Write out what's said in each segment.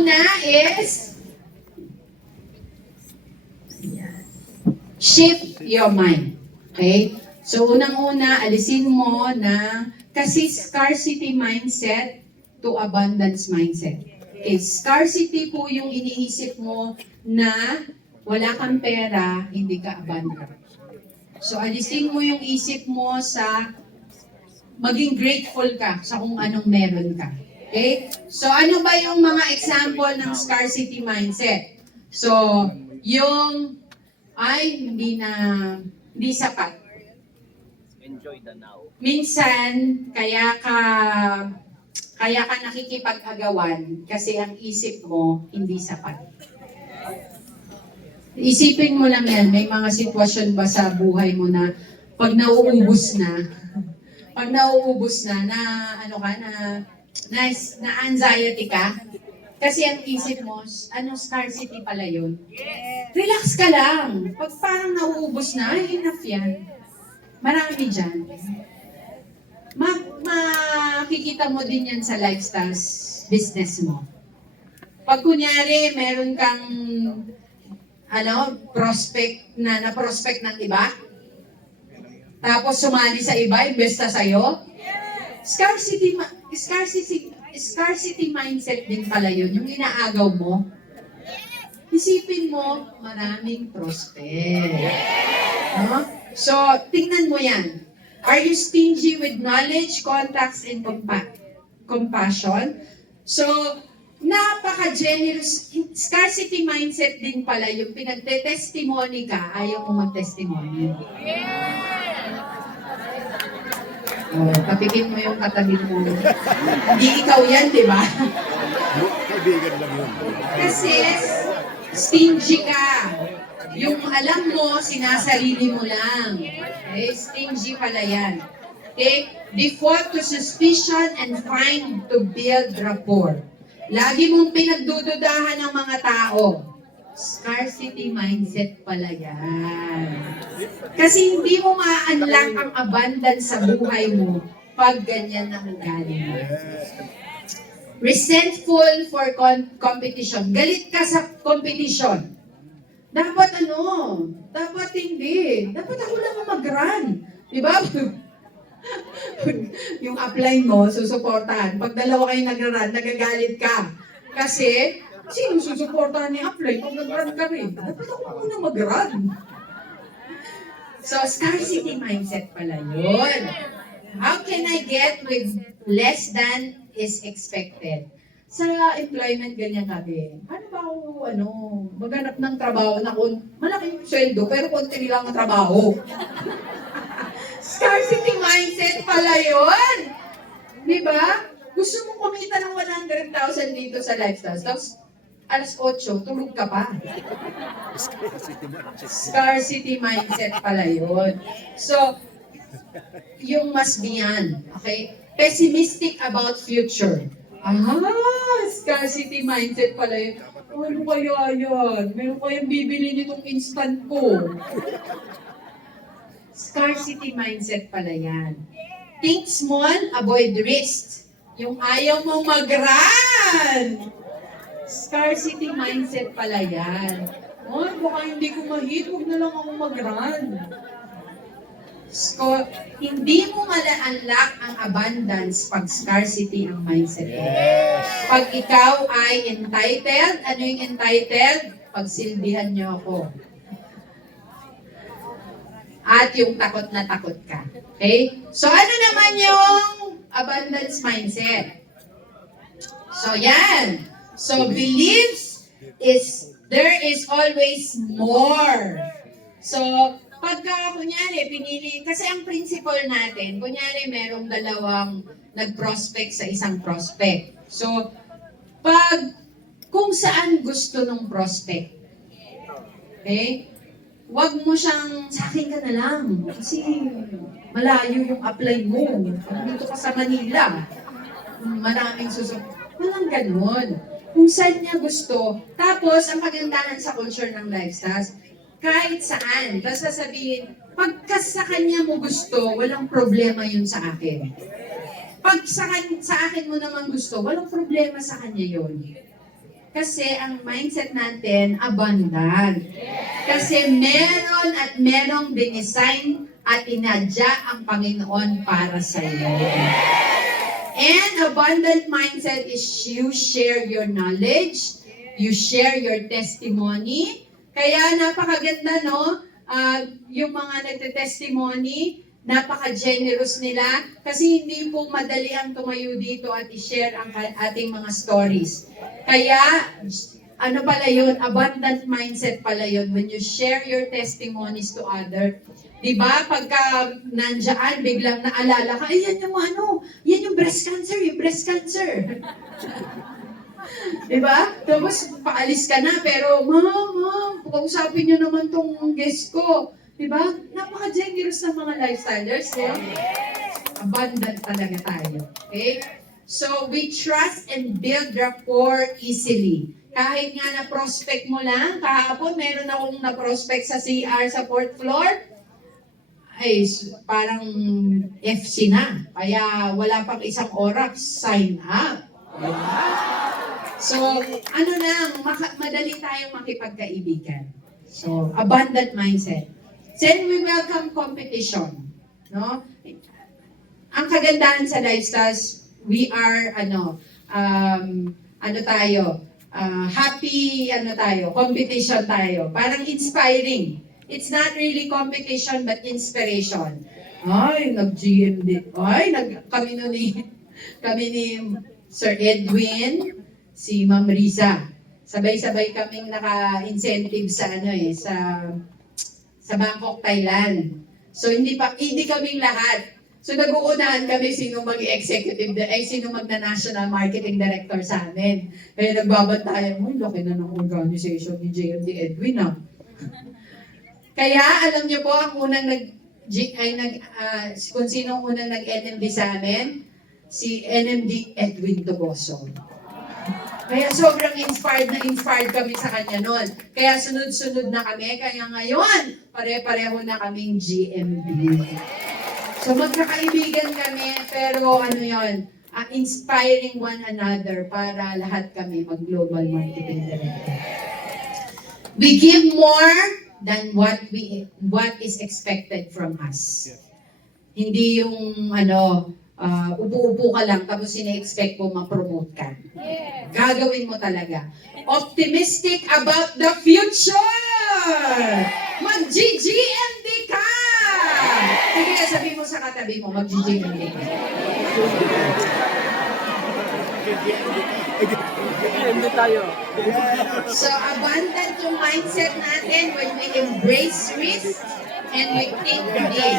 unang-una is shift your mind. Okay? So, unang-una, alisin mo na kasi scarcity mindset to abundance mindset. Okay, scarcity po yung iniisip mo na wala kang pera, hindi ka abundant. So, alisin mo yung isip mo sa maging grateful ka sa kung anong meron ka. Okay? So, ano ba yung mga example ng scarcity mindset? So, yung hindi sapat. Enjoy the now. Minsan, kaya ka nakikipag-agawan kasi ang isip mo hindi sapat. Isipin mo lang yan, may mga sitwasyon ba sa buhay mo na pag nauubos na, na anxiety ka, kasi ang isip mo, scarcity pala yun. Relax ka lang. Pag parang nauubos na, enough yan. Marami dyan. Makikita mo din yan sa lifestyle business mo. Pag kunyari, meron kang prospect ng iba, tapos sumali sa iba, investa sa'yo, scarcity mindset din pala yun, yung inaagaw mo. Isipin mo, maraming prospect. No? So, tingnan mo yan. Are you stingy with knowledge, contacts, and compassion? So, napaka-generous. Scarcity mindset din pala yung pinagte-testimony ka, ayaw mo mag-testimony. Oh, kapikin mo yung katabi mo. Hindi ikaw yan, di ba? Kaibigan lang yun. Kasi stingy ka. Yung alam mo, sinasarili mo lang. Okay? Stingy pala yan. Okay? Default to suspicion and find to build rapport. Lagi mong pinagdududahan ng mga tao. Scarcity mindset pala yan. Kasi hindi mo ma-unlock ang abundance sa buhay mo pag ganyan ang ugali mo. Resentful for competition. Galit ka sa competition. Dapat dapat hindi. Dapat ako lang ang mag-run. Diba? Yung upline mo, susuportahan. Pag dalawa kayo nag-run, nagagalit ka. Kasi, sino susuportahan ni upline pag nag-run ka rin? Dapat ako muna mag-run. So, scarcity mindset pala yun. How can I get with less than is expected? Sa employment, ganyan kami. Paano ba ako, maghanap ng trabaho na malaking sweldo, pero konti lang ang trabaho. Scarcity mindset pala yun. Diba? Gusto mong kumita ng 100,000 dito sa lifestyle. Tapos, alas 8, tulog ka pa. Scarcity mindset pala yun. So, yung mas beyond. Okay? Pessimistic about future. Scarcity mindset pala yun. Ano kaya yan? Meron kayang bibili nitong instant ko. Scarcity mindset pala yan. Think small, avoid risk. Yung ayaw mong mag-run. Scarcity mindset pala yan. Baka hindi ko ma-hit, huwag na lang ako mag-run. So, hindi mo mala-unlock ang abundance pag scarcity ang mindset mo. Yes. Pag ikaw ay entitled, ano yung entitled? Pagsilbihan niyo ako. At yung takot na takot ka. Okay? So, ano naman yung abundance mindset? So, yan. So, beliefs there is always more. So, pagka, kunyari, kasi ang principle natin, kunyari, merong dalawang nag-prospect sa isang prospect. So, kung saan gusto ng prospect, okay? Huwag mo siyang, sa akin ka na lang, kasi malayo yung apply mo. Dito ka sa Manila, maraming walang ganun. Kung saan niya gusto. Tapos, ang kagandahan sa culture ng lifestyles, kahit saan. Basta sabihin, pagka sa kanya mo gusto, walang problema yun sa akin. Pag sa akin mo naman gusto, walang problema sa kanya yun. Kasi ang mindset natin, abundant. Kasi meron at merong dinesign at inadya ang Panginoon para sa iyo. And abundant mindset is you share your knowledge, you share your testimony. Kaya napakaganda, no? Yung mga nagte-testimony, napaka-generous nila kasi hindi po madali ang tumayo dito at i-share ang ating mga stories. Kaya, ano pala yun? Abundant mindset pala yun. When you share your testimonies to other, di ba? Pagka nandiyan, biglang naalala ka, ay, yan yung breast cancer. Di ba? Tapos, paalis ka na, pero, ma'am, kausapin niyo naman tong guest ko. Di ba? Napaka-generous ng mga lifestylers, no? Abundant talaga tayo. Okay? So, we trust and build rapport easily. Kahit nga na-prospect mo lang, kahapon meron akong na-prospect sa CR sa 4th floor, ay parang FC na. Kaya wala pang isang oras, sign up. So, ano lang, madali tayong makipagkaibigan. So, abundant mindset. Then we welcome competition. No? Ang kagandahan sa lifestyles, we are, happy, competition tayo. Parang inspiring. It's not really competition, but inspiration. Ay, nag-GMD. Ay, kami ni Sir Edwin, si Ma'am Riza. Sabay-sabay kaming naka-incentive sa Bangkok, Thailand. So hindi kaming lahat. So nag-uunahan kami sino sino magna-national marketing director sa amin. Kaya nagbabantayan mo, laki na ng organization ni JMD Edwin Kaya alam niyo po, ang unang kung sino ang unang nag-NMD sa amin, si NMD Edwin Toboso. Kaya sobrang inspired kami sa kanya noon. Kaya sunod-sunod na kami. Kaya ngayon, pare-pareho na kaming GMB. So magkakaibigan kami, pero inspiring one another para lahat kami mag-global marketing director. We give more than what is expected from us. Hindi yung upo-upo ka lang tapos ina-expect mo ma-promote ka. Gagawin mo talaga. Optimistic about the future! Mag-GGMD ka! Sige, sabi mo sa katabi mo, mag-GGMD ka. Hindi tayo. So, abundant yung mindset natin when we embrace risk and we think big.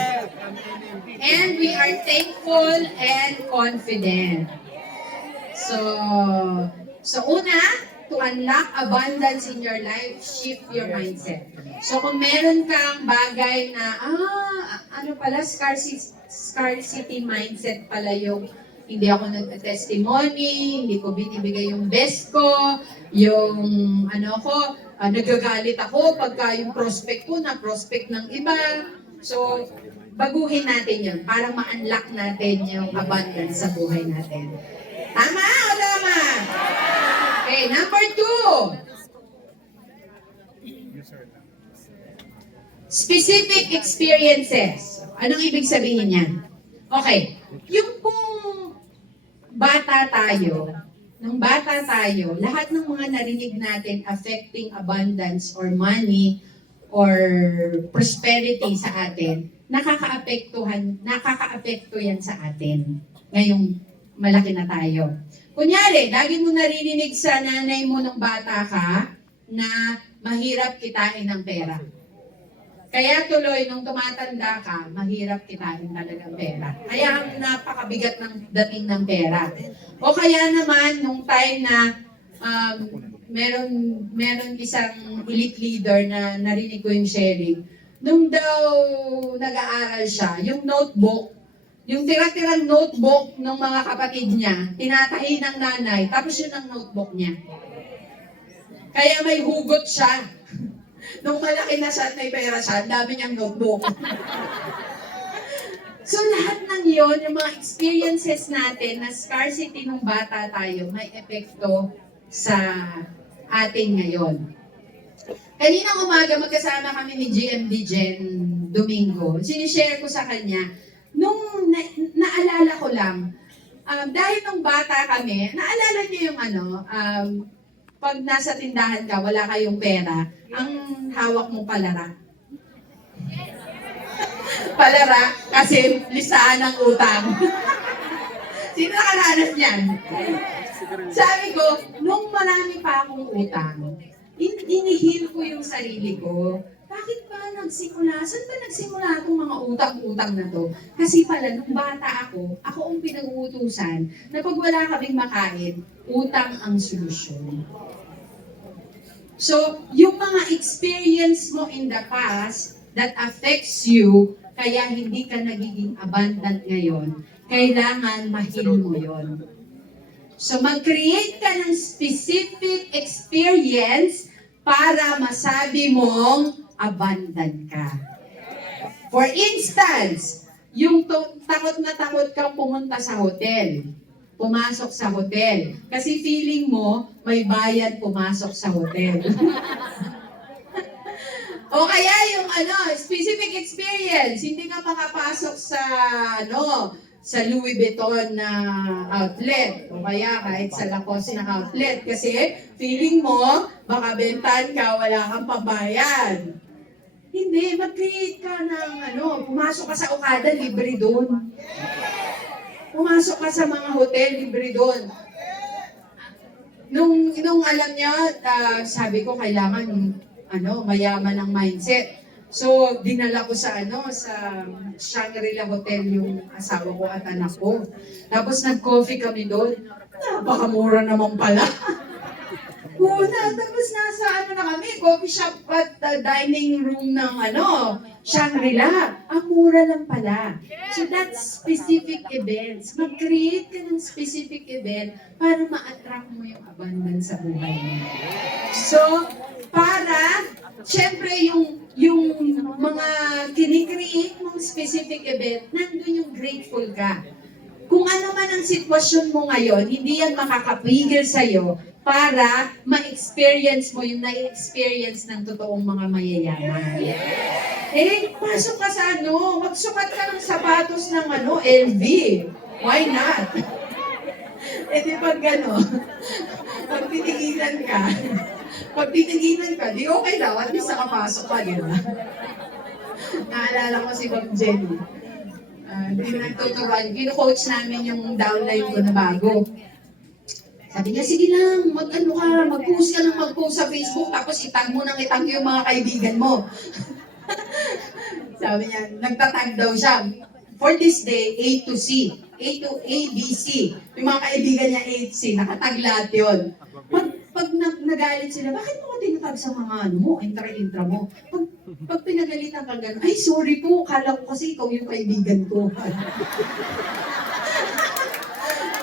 And we are thankful and confident. So una, to unlock abundance in your life, shift your mindset. So kung meron kang bagay na, scarcity mindset pala yung hindi ako nagte-testimony, hindi ko binibigay yung best ko, yung nagagalit ako pagka yung prospect ko na prospect ng iba. So, baguhin natin yun para ma-unlock natin yung abundance sa buhay natin. Tama o tama? Okay, number 2. Specific experiences. Anong ibig sabihin yan? Okay, yung pong nung bata tayo, lahat ng mga narinig natin affecting abundance or money or prosperity sa atin, nakakaapekto yan sa atin. Ngayong malaki na tayo. Kunyari, lagi mo naririnig sa nanay mo nung bata ka na mahirap kitain ng pera. Kaya tuloy, nung tumatanda ka, mahirap kitain talagang pera. Kaya ang napakabigat ng dating ng pera. O kaya naman, nung time na meron isang elite leader na narinig ko yung sharing, nung daw nag-aaral siya, yung notebook, yung tira-tirang notebook ng mga kapatid niya, tinatahi ng nanay, tapos yun ang notebook niya. Kaya may hugot siya. Nung malaki na siya at may pera siya, dami niyang notebook. So lahat ng yon, yung mga experiences natin na scarcity nung bata tayo, may epekto sa atin ngayon. Kaninang umaga, magkasama kami ni GMD Jen Domingo. Sinishare ko sa kanya, nung naalala ko lang, dahil nung bata kami, naalala niyo yung pag nasa tindahan ka, wala kayong pera, ang hawak mo palara. Palara, kasi listahan ng utang. Sino nakaranas niyan? Sabi ko, nung marami pa akong utang, inihil ko yung sarili ko. Bakit ba nagsimula? Saan ba nagsimula itong mga utang-utang na to? Kasi pala, nung bata ako ang pinag-uutusan na pag wala kaming makain, utang ang solusyon. So, yung mga experience mo in the past that affects you, kaya hindi ka nagiging abundant ngayon, kailangan mahil mo yon. So, mag-create ka ng specific experience para masabi mong abundant ka. For instance, yung takot na takot kang pumunta sa hotel, pumasok sa hotel, kasi feeling mo may bayad pumasok sa hotel. O kaya yung specific experience, hindi ka makapasok sa Louis Vuitton na outlet, o kaya kahit sa Lacoste na outlet, kasi feeling mo, baka bentan ka, wala kang pabayad. Hindi, mag-create ka ng pumasok ka sa Okada, libre doon. Pumasok ka sa mga hotel, libre doon. Nung alam niya, sabi ko, kailangan mayaman ang mindset. So, dinala ko sa Shangri-La Hotel yung asawa ko at anak ko. Tapos nag-coffee kami doon. Napakamura naman pala. Tapos nasa na kami, coffee shop at dining room ng Shangri-La. Ang mura lang pala. So that's specific events. Mag-create ka ng specific event para ma-attract mo yung abundance sa buhay mo. So, syempre yung mga kinikreate mong specific event, nandun yung grateful ka. Kung ano man ang sitwasyon mo ngayon, hindi yan makakapigil sa'yo para ma-experience mo yung na-experience ng totoong mga mayayaman. Pasok ka sa magsukat ka ng sapatos ng LV. Why not? Di pag pag tinigilan ka, di okay daw, at least nakapasok ka, di ba? Naalala ko si Ma'am Jenny. Hindi nagtuturuan. Kino-coach namin yung downline ko na bago. Sabi niya, sige lang, mag-post ka ng mag-post sa Facebook, tapos itag mo yung mga kaibigan mo. Sabi niya, nagtatag daw siya. For this day, A to C. A to A, B, C. Yung mga kaibigan niya, A to C, nakatag lahat yun. Pag nagalit sila, bakit mo ko tinatag sa mga intra-intra mo? Pag pinagalitan ka gano'n, ay sorry po, kala ko kasi ikaw yung kaibigan ko.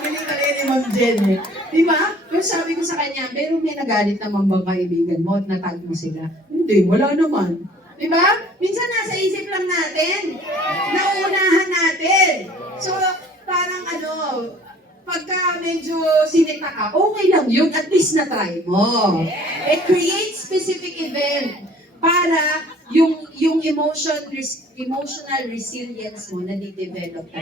Galing ni Ma'am Jen eh. Di ba? Yung sabi ko sa kanya, pero may nagalit naman bang kaibigan mo at natag mo sila? Hindi, wala naman. Di ba? Minsan nasa isip lang natin. Nauunahan natin. So, parang pagka medyo sinita ka, okay lang yun, at least na-try mo. Create specific event para yung emotional resilience mo na-develop ka.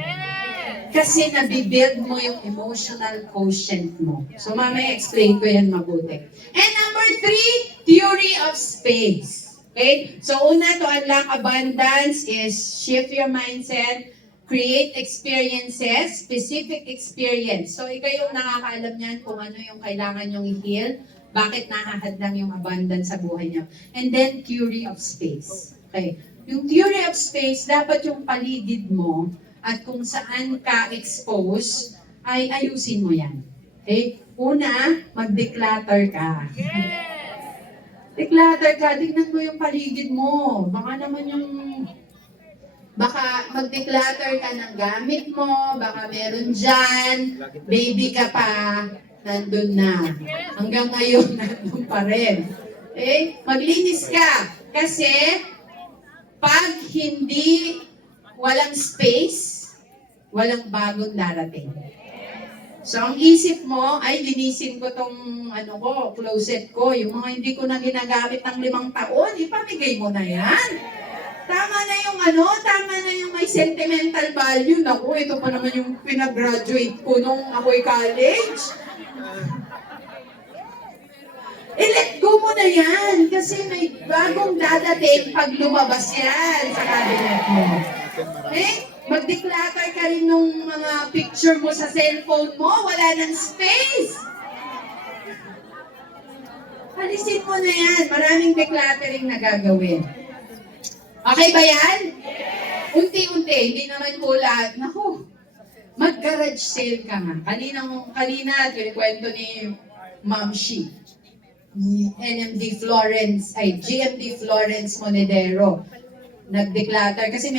Kasi nabibuild mo yung emotional quotient mo. So, mamaya explain ko yan mabuti. And number 3, theory of space. Okay? So, una, to unlock abundance is shift your mindset, create experiences, specific experience. So, ikaw yung nakakaalam niyan kung ano yung kailangan nyong i-heal, bakit nakahadlang yung abundance sa buhay niyo. And then, theory of space. Okay. Yung theory of space, dapat yung paligid mo at kung saan ka expose, ay ayusin mo yan. Okay? Una, mag-declutter ka. Declutter ka, tignan mo yung paligid mo. Baka mag-declutter ka ng gamit mo, baka meron dyan, baby ka pa, nandun na. Hanggang ngayon, nandun pa rin. Okay? Maglinis ka. Kasi, pag walang space, walang bagong darating. So, ang isip mo, ay, linisin ko tong, closet ko. Yung mga hindi ko na ginagamit ng 5 taon, ipamigay mo na yan. Tama na yung tama na yung may sentimental value. Naku, ito pa naman yung pinag-graduate ko nung ako'y college. Let go mo na yan. Kasi may bagong dadating pag lumabas yan sa cabinet mo. Mag-declutter ka rin nung mga picture mo sa cellphone mo. Wala nang space. Alisin mo na yan. Maraming decluttering na gagawin. Okay ba yan? Unti-unti. Hindi naman po lahat. Naku, mag-garage sale ka nga. Kanina, kwento ni Ma'am Shi. GMD Florence Monedero. Nag-declutter. Kasi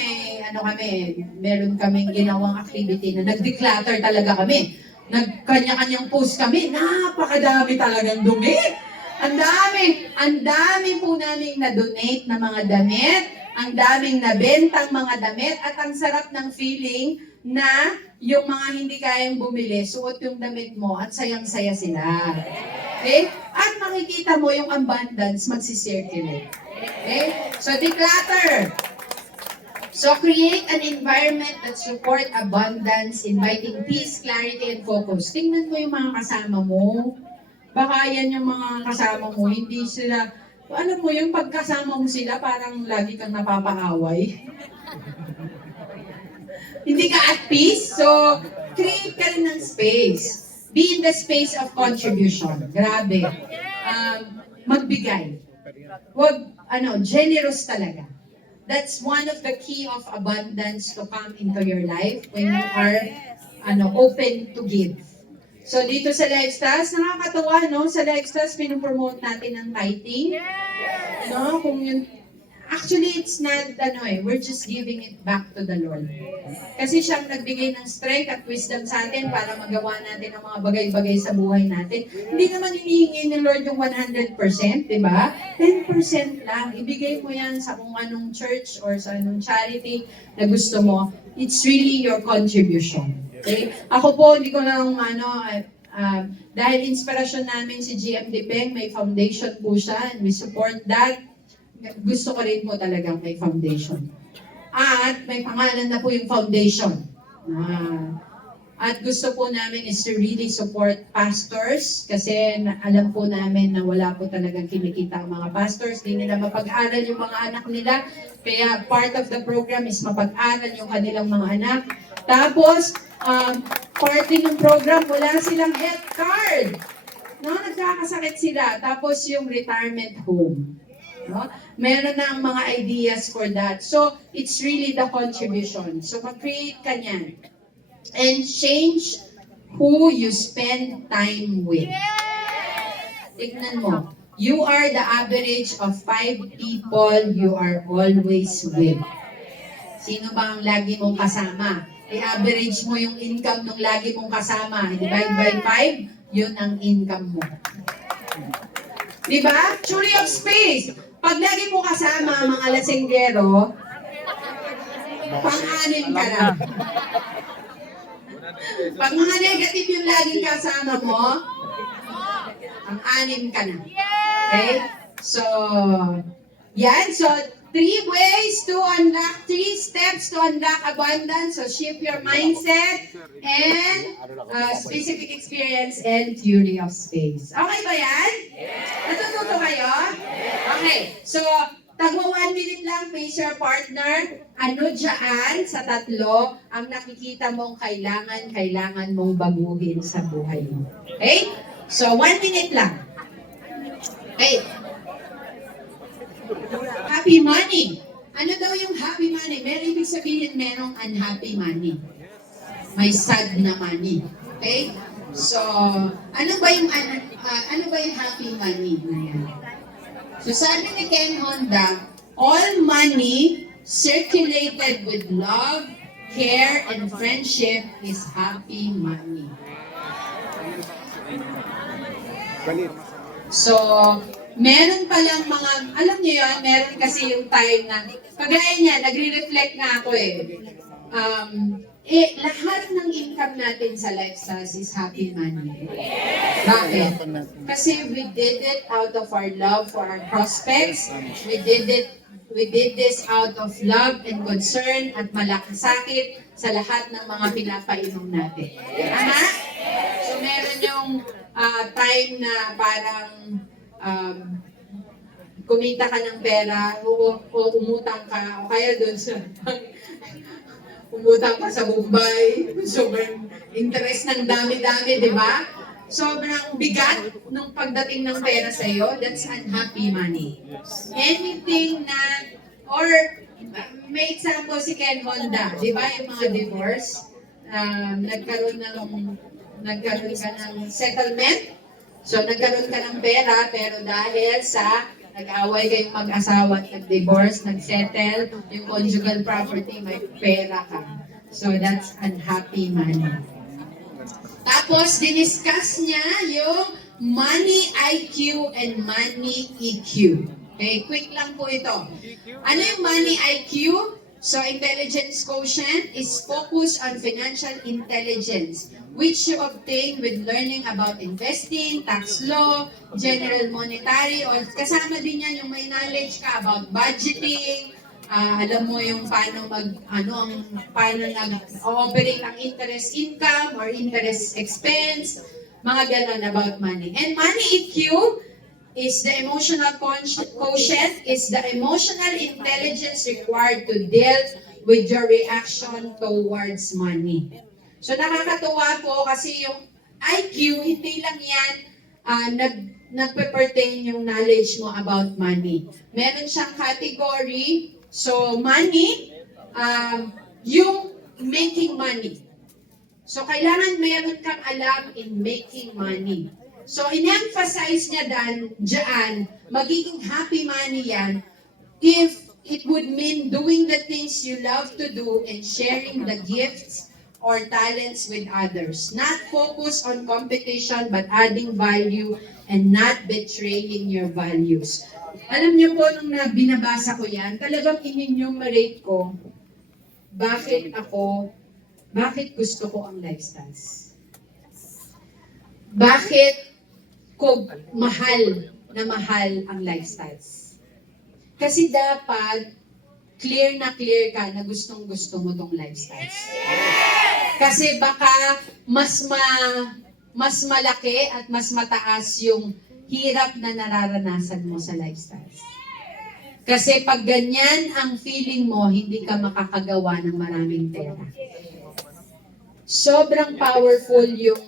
meron kaming ginawang activity na nag-declutter talaga kami. Nagkanya-kanyang post kami. Napakadami talagang dumi. Ang dami po namin na-donate na mga damit. Ang daming nabentang mga damit. At ang sarap ng feeling na yung mga hindi kayang bumili, suot yung damit mo at sayang-saya sila. Okay? At makikita mo yung abundance magsisirculate. Okay? So, declutter. So, create an environment that support abundance, inviting peace, clarity, and focus. Tingnan mo yung mga kasama mo. Baka yan yung mga kasama mo, hindi sila, alam mo yung pagkasama mo sila, parang lagi kang napapaaway. Hindi ka at peace, so create ka rin ng space. Be in the space of contribution. Grabe. Magbigay. Huwag, generous talaga. That's one of the key of abundance to come into your life when you are, open to give. So, dito sa Lifestyles, nakakatawa, no? Sa Lifestyles, pinupromote natin ang tithing. No? Actually, it's not, we're just giving it back to the Lord. Kasi siyang nagbigay ng strength at wisdom sa atin para magawa natin ang mga bagay-bagay sa buhay natin. Hindi naman hinihingi ng Lord yung 100%, di ba? 10% lang. Ibigay mo yan sa kung anong church or sa anong charity na gusto mo. It's really your contribution. Okay? Ako po, hindi ko lang, dahil inspirasyon namin si GMD Peng, may foundation po siya, and we support that. Gusto ko rin po talagang may foundation. At may pangalan na po yung foundation. At gusto po namin is to really support pastors kasi alam po namin na wala po talagang kinikita ang mga pastors. Hindi nila mapag-aral yung mga anak nila. Kaya part of the program is mapag-aral yung kanilang mga anak. Tapos, part din ng program, wala silang health card. No, nagkakasakit sila. Tapos yung retirement home. No? Meron na ang mga ideas for that. So, it's really the contribution. So, mag-create ka niyan. And change who you spend time with. Tignan mo. You are the average of 5 people you are always with. Sino ba ang lagi mong kasama? I-average mo yung income ng lagi mong kasama. Divide by 5, yun ang income mo. Diba? Theory of space. Pag lagi mo kasama mga lasinggero, pang-anim ka na. Pag mga negative yung laging kasama mo, pang-anim ka na. Okay? So, yan. So, 3 steps to unlock abundance. So, shift your mindset and specific experience and theory of space. Okay ba yan? Natututo kayo? Okay. So, tagwa 1 minute lang, face your partner. Ano dyan sa 3 ang nakikita mong kailangan mong baguhin sa buhay mo? Okay? So, 1 minute lang. Okay. Happy money. Ano daw yung happy money? Meron ibig sabihin merong unhappy money. May sad na money. Okay? So, ano ba yung happy money na yan? So, sabi ni Ken Honda, all money circulated with love, care, and friendship is happy money. So, meron palang mga, alam niyo yun, meron kasi yung time na, kagaya niya, nagre-reflect nga ako lahat ng income natin sa Lifestyles is happy money. Bakit? Kasi we did it out of our love for our prospects. We did this out of love and concern at malasakit sa lahat ng mga pinapainom natin. Tama? So meron yung time na parang kumita ka ng pera o umutang ka o kaya doon sa umutang ka sa Mumbai, sobrang interest ng dami-dami, di ba? Sobrang bigat nung pagdating ng pera sa iyo, that's unhappy money. Anything na, or may example si Ken Honda, di ba yung mga divorce, nagkaroon ka ng settlement, so nagkaroon ka ng pera, pero dahil sa nag-away kayong mag-asawa at nag-divorce, nag-settle, yung conjugal property, may pera ka. So that's unhappy money. Tapos, diniscuss niya yung money IQ and money EQ. Okay, quick lang po ito. Ano yung money IQ? So, intelligence quotient is focus on financial intelligence, which you obtain with learning about investing, tax law, general monetary, or kasama din yan yung may knowledge ka about budgeting, alam mo yung paano paano nag-operate ang interest income or interest expense, mga ganon about money. And money EQ is the emotional quotient, is the emotional intelligence required to deal with your reaction towards money. So nakakatuwa po kasi yung IQ, hindi lang yan nagpe-pertain yung knowledge mo about money. Meron siyang category. So, money, yung making money. So, kailangan meron kang alam in making money. So, in-emphasize niya dyan, magiging happy money yan if it would mean doing the things you love to do and sharing the gifts or talents with others. Not focus on competition but adding value and not betraying your values. Alam niyo po, nung binabasa ko yan, talagang in-enumerate ko, bakit gusto ko ang lifestyles? Bakit ko mahal ang lifestyles? Kasi dapat, clear ka na gustong-gusto mo tong lifestyles. Kasi baka mas malaki at mas mataas yung hirap na nararanasan mo sa lifestyles. Kasi pag ganyan ang feeling mo, hindi ka makakagawa ng maraming pera. Sobrang powerful yung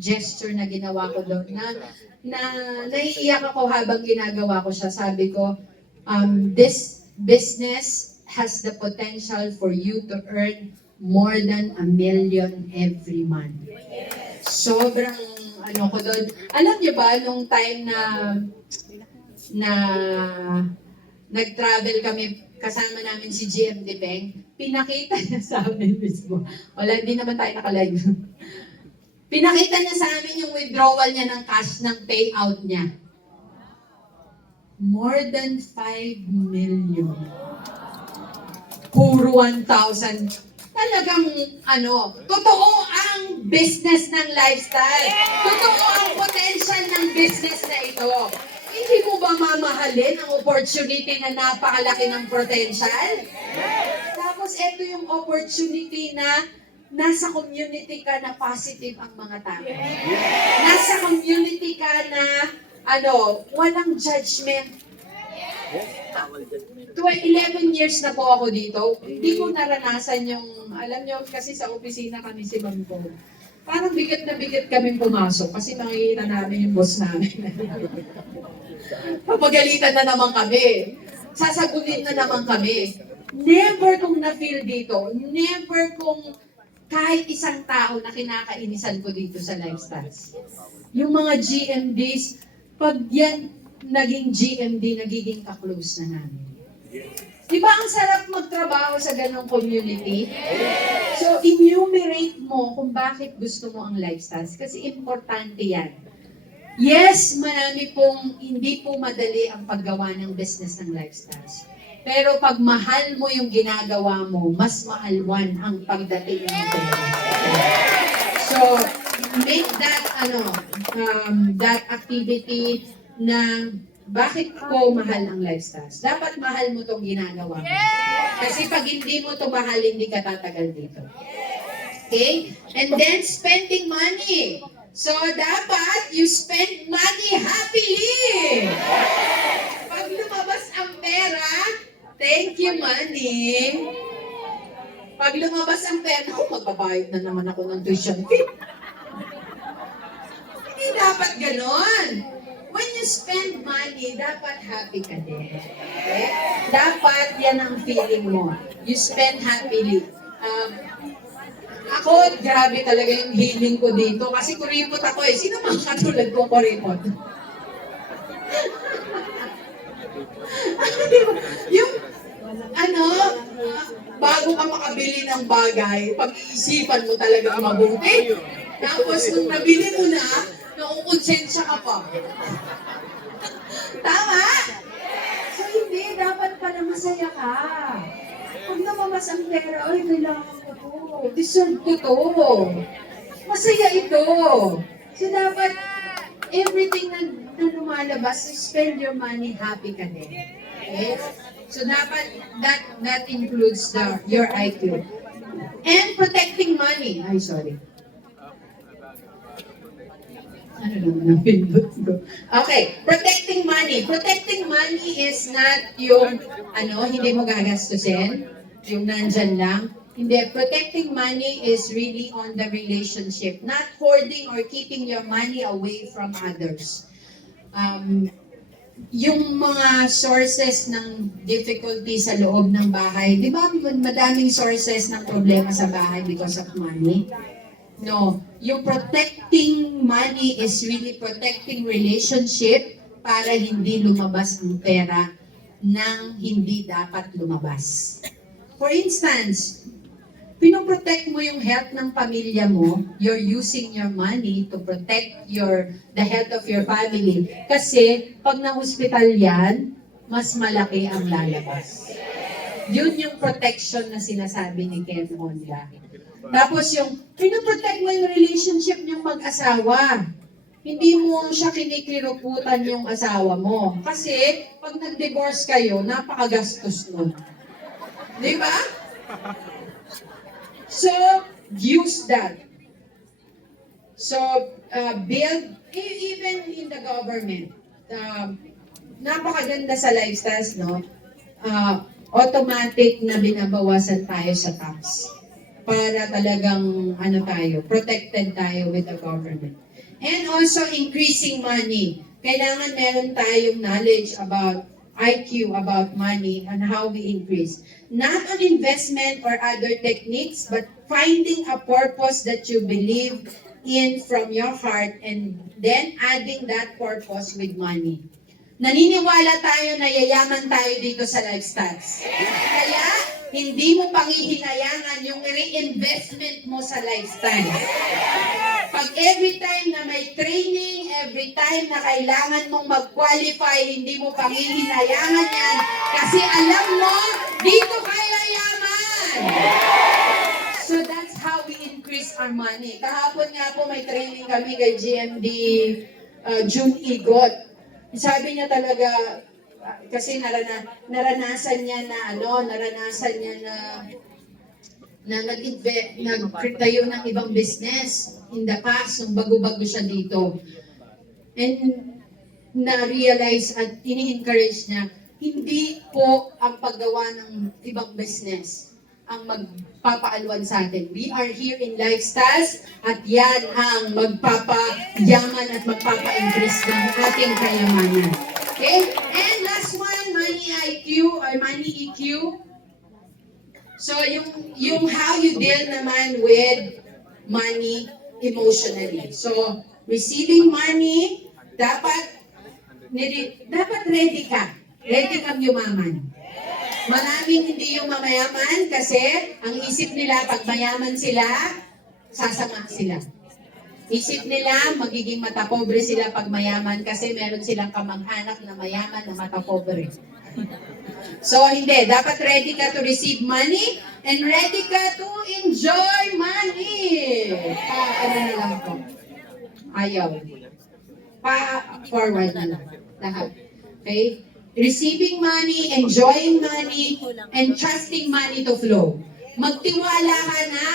gesture na ginawa ko doon na naiiyak ako habang ginagawa ko siya. Sabi ko, this business has the potential for you to earn more than 1 million every month. Sobrang ko doon. Alam niyo ba, nung time na nag-travel kami, kasama namin si GM Depeng, pinakita niya sa amin mismo. Wala, hindi naman tayo naka-live. Pinakita niya sa amin yung withdrawal niya ng cash ng payout niya. More than 5 million. Puro 1,000. Talagang, totoo ang business ng lifestyle. Totoo ang potential ng business na ito. Hindi mo ba mamahalin ang opportunity na napakalaki ng potential? Tapos, ito yung opportunity na nasa community ka na positive ang mga tao. Nasa community ka na, walang judgment. 11 years na po ako dito, hindi ko naranasan yung, alam nyo, kasi sa opisina kami si Ma'am Paul. Parang bigat na bigat kami pumasok kasi nakikita namin yung boss namin. Papagalitan na naman kami. Sasagutin na naman kami. Never kong na-feel dito. Never kong kahit isang tao na kinakainisan ko dito sa Lifestyles. Yung mga GMDs, pag yan naging GMD, nagiging ka-close na namin. Di ba ang sarap magtrabaho sa ganong community? So, enumerate mo kung bakit gusto mo ang Lifestyles. Kasi importante yan. Yes, marami pong hindi po madali ang paggawa ng business ng Lifestyles. Pero pag mahal mo yung ginagawa mo, mas maalwan ang pagdating ng pera. So, make that, that activity na bakit ko mahal ang lifestyles. Dapat mahal mo tong ginagawa mo. Kasi pag hindi mo to mahal, hindi ka tatagal dito. Okay? And then, spending money. So, dapat you spend money happily. Pag lumabas ang pera, thank you, money. Pag lumabas ang pera, magbabayad na naman ako ng tuition fee. Hindi dapat ganon. When you spend money, dapat happy ka din. Okay? Dapat yan ang feeling mo. You spend happily. Ako, grabe talaga yung healing ko dito kasi kuripot ako eh. Sino mga katulad ko kuripot? Yung, bago ka makabili ng bagay, pag-iisipan mo talagang mabuti. Tapos nung nabili mo na, naukonsensya ka pa. Tama? So hindi, dapat pala masaya ka. Pag namabas ang pera, ay, kailangan ko to. Deserve ko to. Masaya ito. So dapat, everything na lumalabas, spend your money, happy ka din. Okay? So dapat, that includes your IQ. And protecting money. Ay, sorry. Ano naman ang pindot ko? Okay, protecting money. Protecting money is not yung, hindi mo gagastusin, yung nandyan lang. Hindi, protecting money is really on the relationship. Not hoarding or keeping your money away from others. Yung mga sources ng difficulty sa loob ng bahay, di ba madaming sources ng problema sa bahay because of money? No, yung protecting money is really protecting relationship para hindi lumabas ang pera nang hindi dapat lumabas. For instance, pinoprotect mo yung health ng pamilya mo, you're using your money to protect the health of your family. Kasi pag na-hospital yan, mas malaki ang lalabas. Yun yung protection na sinasabi ni Ken Honda. Tapos yung, pinoprotect mo yung relationship niyong mag-asawa. Hindi mo siya kinikiruputan yung asawa mo. Kasi, pag nag-divorce kayo, napakagastos nun. Di ba? So, use that. So, build, even in the government, napakaganda sa lifestyles, no? Automatic na binabawasan tayo sa tax para talagang protected tayo with the government. And also increasing money. Kailangan meron tayong knowledge about IQ, about money, and how we increase. Not on investment or other techniques, but finding a purpose that you believe in from your heart and then adding that purpose with money. Naniniwala tayo na yayaman tayo dito sa Lifestyles. Kaya, hindi mo pangihinayangan yung reinvestment mo sa lifestyle. Pag every time na may training, every time na kailangan mong mag-qualify, hindi mo pangihinayangan yan kasi alam mo, dito ka yayaman. So that's how we increase our money. Kahapon nga po may training kami kay GMD June Igot. Sabi niya talaga, kasi naranasan niya na nagtayo ng ibang business in the past, nung bago-bago siya dito. And na-realize at ini-encourage niya, hindi po ang paggawa ng ibang business ang magpapaalwan sa atin. We are here in Lifestyles at yan ang magpapayaman at magpapa-increase ng ating kayamanan. Okay? And last one, money IQ or money EQ. So, yung how you deal naman with money emotionally. So, receiving money, dapat ready ka. Ready kang yumaman. Maraming hindi yung mamayaman kasi ang isip nila, pag mayaman sila, sasama sila. Isip nila, magiging matapobre sila pag mayaman kasi meron silang kamag-anak na mayaman na matapobre. So, hindi. Dapat ready ka to receive money and ready ka to enjoy money. Ano na lang po. Ayaw. Forward na lang. Lahat. Okay? Receiving money, enjoying money, and trusting money to flow. Magtiwala ka na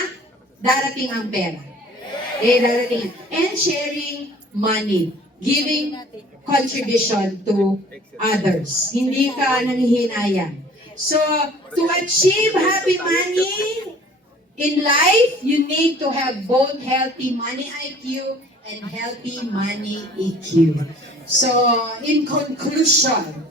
darating ang pera. Darating. And sharing money. Giving contribution to others. Hindi ka nanghihinayang. So, to achieve happy money in life, you need to have both healthy money IQ and healthy money EQ. So, in conclusion,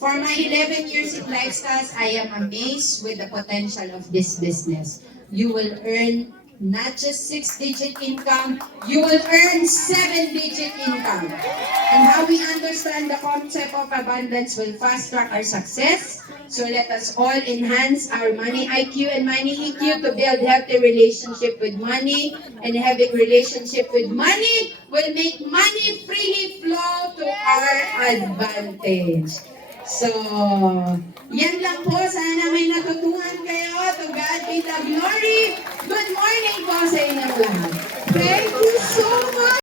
for my 11 years in Lifestyles, I am amazed with the potential of this business. You will earn not just 6-digit income, you will earn 7-digit income. And how we understand the concept of abundance will fast track our success. So let us all enhance our money IQ and money EQ to build healthy relationship with money. And having relationship with money will make money freely flow to our advantage. So, yan lang po. Sana may natutunan